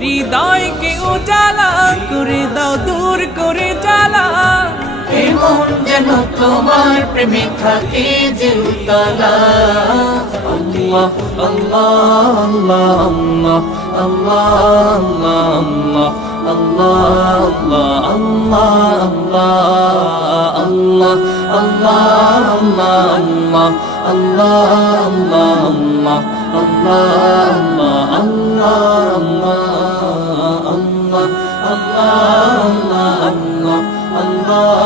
হৃদয়কে উজালা করে দাও, দূর করে জ্বালা। এমন যেন তোমার প্রেমে থাকে যে উতলা। আল্লাহ আল্লাহ আল্লাহ আল্লাহ আল্লাহ আল্লাহ আল্লাহ আল্লাহ আল্লাহ আল্লাহ আল্লাহ আল্লাহ আল্লাহ আল্লাহ আল্লাহ আল্লাহ আল্লাহ আল্লাহ